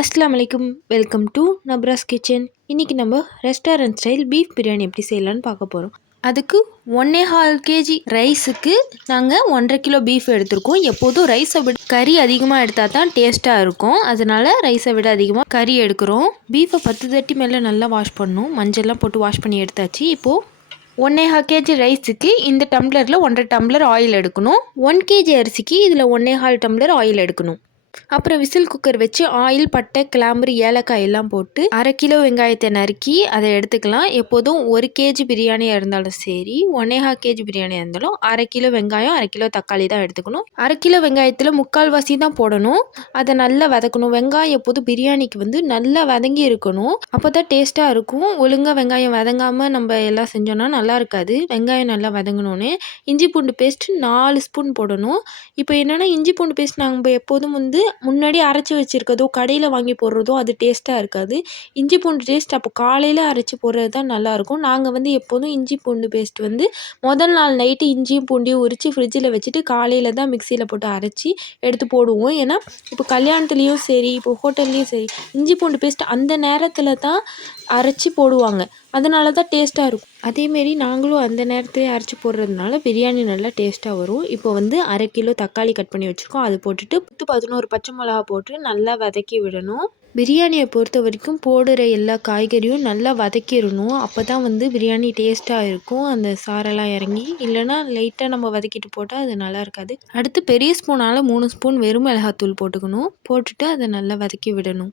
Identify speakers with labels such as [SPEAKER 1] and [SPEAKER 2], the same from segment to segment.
[SPEAKER 1] அஸ்லாம் வலைக்கும் welcome to நப்ராஸ் kitchen. இன்றைக்கி நம்ம ரெஸ்டாரண்ட் ஸ்டைல் பீஃப் பிரியாணி எப்படி செய்யலான்னு பார்க்க போகிறோம் அதுக்கு ஒன்னே ஹால் கேஜி ரைஸுக்கு நாங்கள் ஒன்றரை கிலோ பீஃப் எடுத்திருக்கோம். எப்போதும் ரைஸை விட கறி அதிகமாக எடுத்தால் தான் டேஸ்ட்டாக இருக்கும். அதனால் ரைஸை விட அதிகமாக கறி எடுக்கிறோம். பீஃபை பத்து தட்டி மேலே நல்லா வாஷ் பண்ணணும். மஞ்சள்லாம் போட்டு வாஷ் பண்ணி எடுத்தாச்சு. இப்போது ஒன்னே ஹா கேஜி ரைஸுக்கு இந்த டம்ளரில் ஒன்றரை டம்ளர் ஆயில் எடுக்கணும். ஒன் கேஜி அரிசிக்கு இதில் ஒன்னே ஹால் டம்ளர் ஆயில் எடுக்கணும். அப்புறம் விசில் குக்கர் வச்சு ஆயில் பட்டை கிளாம்பு ஏலக்காய் எல்லாம் போட்டு அரை கிலோ வெங்காயத்தை நறுக்கி அதை எடுத்துக்கலாம். எப்போதும் ஒரு கேஜி பிரியாணியாக இருந்தாலும் சரி ஒன்னேஹா கேஜி பிரியாணியாக இருந்தாலும் அரை கிலோ வெங்காயம் அரை கிலோ தக்காளி தான் எடுத்துக்கணும். அரை கிலோ வெங்காயத்தில் முக்கால்வாசி தான் போடணும். அதை நல்லா வதக்கணும். வெங்காயம் எப்போதும் பிரியாணிக்கு வந்து நல்லா வதங்கி இருக்கணும். அப்போ தான் டேஸ்ட்டாக இருக்கும். ஒழுங்காக வெங்காயம் வதங்காமல் நம்ம எல்லாம் செஞ்சோன்னா நல்லா இருக்காது. வெங்காயம் நல்லா வதங்கணுன்னு இஞ்சி பூண்டு பேஸ்ட் நாலு ஸ்பூன் போடணும். இப்போ என்னென்னா இஞ்சி பூண்டு பேஸ்ட் நம்ம எப்போதும் வந்து முன்னாடி அரைச்சி வச்சுருக்கதோ கடையில் வாங்கி போடுறதோ அது டேஸ்ட்டாக இருக்காது. இஞ்சி பூண்டு டேஸ்ட் அப்போ காலையில் அரைச்சி போடுறது தான் நல்லாயிருக்கும் நாங்கள் வந்து எப்போதும் இஞ்சி பூண்டு பேஸ்ட் வந்து முதல் நாள் நைட்டு இஞ்சியும் பூண்டையும் உரித்து ஃப்ரிட்ஜில் வச்சுட்டு காலையில் தான் மிக்சியில் போட்டு அரைச்சி எடுத்து போடுவோம். ஏன்னா இப்போ கல்யாணத்துலேயும் சரி இப்போ ஹோட்டல்லையும் சரி இஞ்சி பூண்டு பேஸ்ட் அந்த நேரத்தில் தான் அரைச்சி போடுவாங்க. அதனால தான் டேஸ்ட்டாக இருக்கும் அதேமாரி நாங்களும் அந்த நேரத்துலேயே அரைச்சி போடுறதுனால பிரியாணி நல்லா டேஸ்ட்டாக வரும். இப்போ வந்து அரை கிலோ தக்காளி கட் பண்ணி வச்சுருக்கோம். அது போட்டுட்டு பத்து பதினோரு பச்சை மிளகா போட்டு நல்லா வதக்கி விடணும். பிரியாணியை பொறுத்த வரைக்கும் போடுற எல்லா காய்கறியும் நல்லா வதக்கிடணும். அப்போ தான் வந்து பிரியாணி டேஸ்ட்டாக இருக்கும். அந்த சாரெல்லாம் இறங்கி இல்லைனா லைட்டாக நம்ம வதக்கிட்டு போட்டால் அது நல்லா இருக்காது. அடுத்து பெரிய ஸ்பூனால் மூணு ஸ்பூன் வெறும் மிளகாத்தூள் போட்டுக்கணும். போட்டுட்டு அதை நல்லா வதக்கி விடணும்.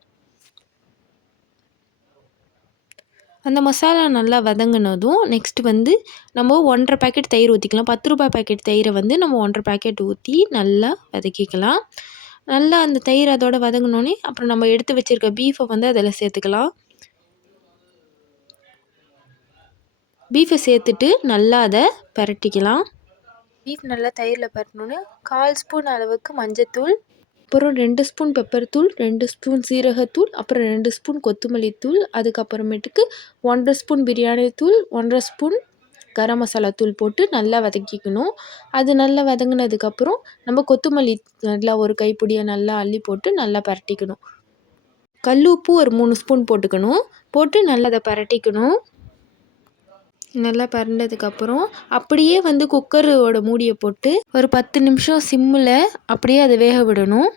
[SPEAKER 1] அந்த மசாலா நல்லா வதங்கினதும் நெக்ஸ்ட் வந்து நம்ம ஒன்றரை பேக்கெட் தயிர் ஊற்றிக்கலாம் பத்து ரூபாய் பேக்கெட் தயிரை வந்து நம்ம ஒன்றரை பேக்கெட் ஊற்றி நல்லா வதக்கிக்கலாம். நல்லா அந்த தயிர் அதோட வதங்கினோடனே அப்புறம் நம்ம எடுத்து வச்சுருக்க பீஃபை வந்து அதில் சேர்த்துக்கலாம். பீஃபை சேர்த்துட்டு நல்லா அதை பரட்டிக்கலாம். பீஃப் நல்லா தயிரில் பரட்டினோன்னே கால் ஸ்பூன் அளவுக்கு மஞ்சத்தூள் அப்புறம் ரெண்டு ஸ்பூன் பெப்பர் தூள் ரெண்டு ஸ்பூன் சீரகத்தூள் அப்புறம் ரெண்டு ஸ்பூன் கொத்தமல்லி தூள் அதுக்கப்புறமேட்டுக்கு ஒன்றரை ஸ்பூன் பிரியாணி தூள் ஒன்றரை ஸ்பூன் கரம் மசாலா தூள் போட்டு நல்லா வதக்கிக்கணும். அது நல்லா வதங்கினதுக்கப்புறம் நம்ம கொத்தமல்லி நல்லா ஒரு கைப்பிடியை நல்லா அள்ளி போட்டு நல்லா பரட்டிக்கணும். கல் உப்பு ஒரு மூணு ஸ்பூன் போட்டுக்கணும். போட்டு நல்லா அதை பரட்டிக்கணும். நல்லா பரண்டதுக்கப்புறம் அப்படியே வந்து குக்கரோட மூடியை போட்டு ஒரு பத்து நிமிஷம் சிம்மில் அப்படியே அதை வேக விடணும்.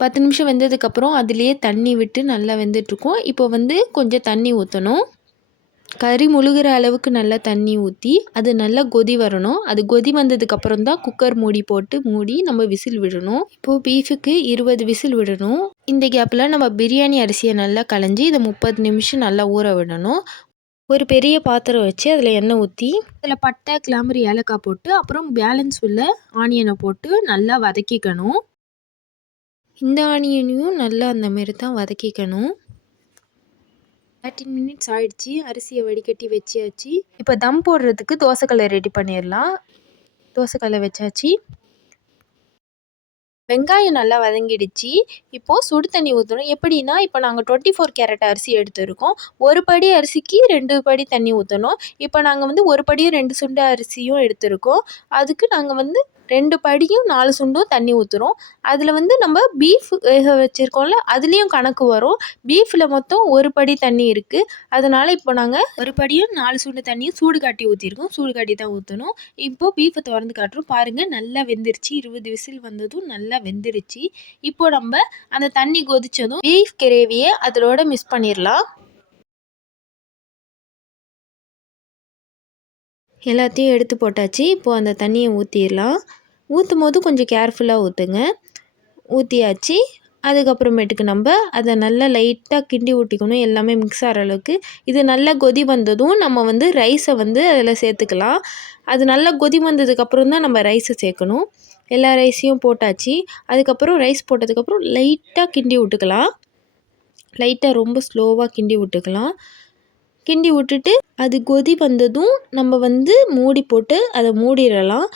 [SPEAKER 1] பத்து நிமிஷம் வெந்ததுக்கப்புறம் அதுலேயே தண்ணி விட்டு நல்லா வெந்துட்டுருக்கோம். இப்போ வந்து கொஞ்சம் தண்ணி ஊற்றணும் கறி முழுகிற அளவுக்கு நல்லா தண்ணி ஊற்றி அது நல்லா கொதி வரணும். அது கொதி வந்ததுக்கப்புறம் தான் குக்கர் மூடி போட்டு மூடி நம்ம விசில் விடணும். இப்போது பீஃபுக்கு இருபது விசில் விடணும். இந்த கேப்பில் நம்ம பிரியாணி அரிசியை நல்லா களைஞ்சி இதை முப்பது நிமிஷம் நல்லா ஊற விடணும். ஒரு பெரிய பாத்திரம் வச்சு அதில் எண்ணெய் ஊற்றி அதில் பட்டை கிளாம்பரி ஏலக்காய் போட்டு அப்புறம் பேலன்ஸ் உள்ள ஆனியனை போட்டு நல்லா வதக்கிக்கணும். இந்த ஆனியனையும் நல்லா அந்த மாரி தான் வதக்கிக்கணும். தேர்ட்டின் மினிட்ஸ் ஆயிடுச்சு. அரிசியை வடிகட்டி வச்சியாச்சு இப்போ தம் போடுறதுக்கு தோசைக்கல்லை ரெடி பண்ணிடலாம். தோசைக்கல்லை வச்சாச்சு. வெங்காயம் நல்லா வதங்கிடுச்சு. இப்போது சுடு தண்ணி ஊற்றணும் எப்படின்னா இப்போ நாங்கள் டுவெண்ட்டி ஃபோர் கேரட் அரிசி எடுத்துருக்கோம். ஒரு படி அரிசிக்கு ரெண்டு படி தண்ணி ஊற்றணும் இப்போ நாங்கள் வந்து ஒரு படியும் ரெண்டு சுண்டு அரிசியும் எடுத்திருக்கோம். அதுக்கு நாங்கள் வந்து ரெண்டு படியும் நாலு சுண்டும் தண்ணி ஊற்றுறோம் அதில் வந்து நம்ம பீஃப் வேக வச்சுருக்கோம்ல அதுலேயும் கணக்கு வரும். பீஃபில் மொத்தம் ஒரு படி தண்ணி இருக்குது அதனால் இப்போ நாங்கள் ஒரு படியும் நாலு சுண்டு தண்ணியும் சூடு காட்டி ஊற்றிருக்கோம் சூடு காட்டி தான் ஊற்றணும் இப்போது பீஃபை திறந்து காட்டுறோம். பாருங்கள் நல்லா வெந்துருச்சு. இருபது விசில் வந்ததும் நல்லா வெந்துருச்சு. இப்போ நம்ம அந்த தண்ணி கொதித்ததும் பீஃப் கிரேவியை அதோட மிஸ் பண்ணிடலாம் எல்லாத்தையும் எடுத்து போட்டாச்சு. இப்போது அந்த தண்ணியை ஊற்றிடலாம் ஊற்றும் போது கொஞ்சம் கேர்ஃபுல்லாக ஊற்றுங்க ஊற்றியாச்சு அதுக்கப்புறமேட்டுக்கு நம்ம அதை நல்லா லைட்டாக கிண்டி ஊட்டிக்கணும் எல்லாமே மிக்ஸ் ஆகிற அளவுக்கு. இது நல்லா கொதி வந்ததும் நம்ம வந்து ரைஸை வந்து அதில் சேர்த்துக்கலாம். அது நல்லா கொதி வந்ததுக்கப்புறம் தான் நம்ம ரைஸை சேர்க்கணும். எல்லா ரைஸையும் போட்டாச்சு. அதுக்கப்புறம் ரைஸ் போட்டதுக்கப்புறம் லைட்டாக கிண்டி விட்டுக்கலாம் லைட்டாக ரொம்ப ஸ்லோவாக கிண்டி விட்டுக்கலாம் கிண்டி விட்டுட்டு அது கொதி வந்ததும் நம்ம வந்து மூடி போட்டு அதை மூடிடலாம்.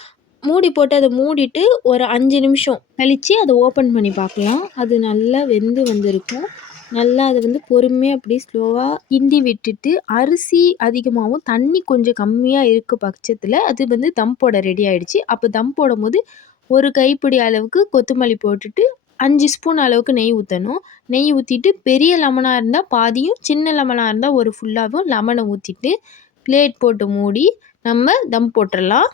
[SPEAKER 1] மூடி போட்டு அதை மூடிட்டு ஒரு அஞ்சு நிமிஷம் கழித்து அதை ஓப்பன் பண்ணி பார்க்கலாம். அது நல்லா வெந்து வந்திருக்கும். நல்லா அதை வந்து பொறுமையாக அப்படி ஸ்லோவாக கிண்டி விட்டுட்டு அரிசி அதிகமாகவும் தண்ணி கொஞ்சம் கம்மியாக இருக்க பட்சத்தில் அது வந்து தம் போட ரெடி ஆகிடுச்சி அப்போ தம் போடும்போது ஒரு கைப்பிடி அளவுக்கு கொத்தமல்லி போட்டுட்டு அஞ்சு ஸ்பூன் அளவுக்கு நெய் ஊற்றணும் நெய் ஊற்றிட்டு பெரிய லெமனாக இருந்தால் பாதியும் சின்ன லெமனாக இருந்தால் ஒரு ஃபுல்லாகவும் லெமனை ஊற்றிட்டு பிளேட் போட்டு மூடி நம்ம தம் போட்டுடலாம்.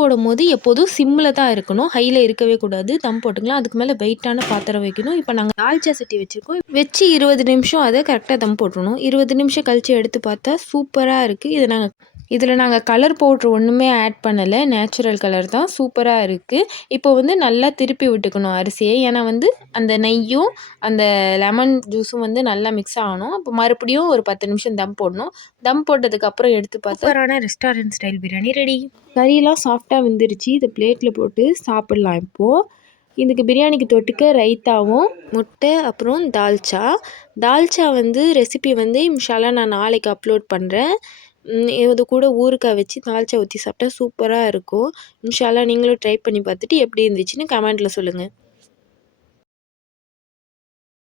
[SPEAKER 1] போடும்போது எப்போதும் சிம்மில் தான் இருக்கணும். ஹையில் இருக்கவே கூடாது. தம் போட்டுக்கலாம். அதுக்கு மேலே வெயிட்டான பாத்திரம் வைக்கணும். இப்போ நாங்கள் தால்ச்சா சட்டி வச்சுருக்கோம். வச்சு இருபது நிமிஷம் அதை கரெக்டாக தம் போட்டுருணும் இருபது நிமிஷம் கழித்து எடுத்து பார்த்தா சூப்பராக இருக்குது இதை நாங்கள் இதில் நாங்கள் கலர் பவுட்ரு ஒன்றுமே ஆட் பண்ணலை. நேச்சுரல் கலர் தான். சூப்பராக இருக்குது இப்போ வந்து நல்லா திருப்பி விட்டுக்கணும் அரிசியை. ஏன்னா வந்து அந்த நெய்யும் அந்த லெமன் ஜூஸும் வந்து நல்லா மிக்ஸ் ஆகணும். அப்போ மறுபடியும் ஒரு பத்து நிமிஷம் தம் போடணும். தம் போட்டதுக்கப்புறம் எடுத்து பார்த்தா ரெஸ்டாரண்ட் ஸ்டைல் பிரியாணி ரெடி கறியெல்லாம் சாஃப்டாக வெந்துருச்சு. இதை பிளேட்டில் போட்டு சாப்பிட்லாம் இப்போது இதுக்கு பிரியாணிக்கு தொட்டுக்க ரைத்தாவும் முட்டை அப்புறம் தால்ச்சா. தால்ச்சா வந்து ரெசிபி வந்து இன்ஷால்லா நான் நாளைக்கு அப்லோட் பண்ணுறேன் இது கூட ஊறுக்காய் வச்சு தால்ச்சா ஊற்றி சாப்பிட்டா சூப்பராக இருக்கும். இன்ஷால்லா நீங்களும் ட்ரை பண்ணி பார்த்துட்டு எப்படி இருந்துச்சுன்னு கமெண்ட்டில் சொல்லுங்கள்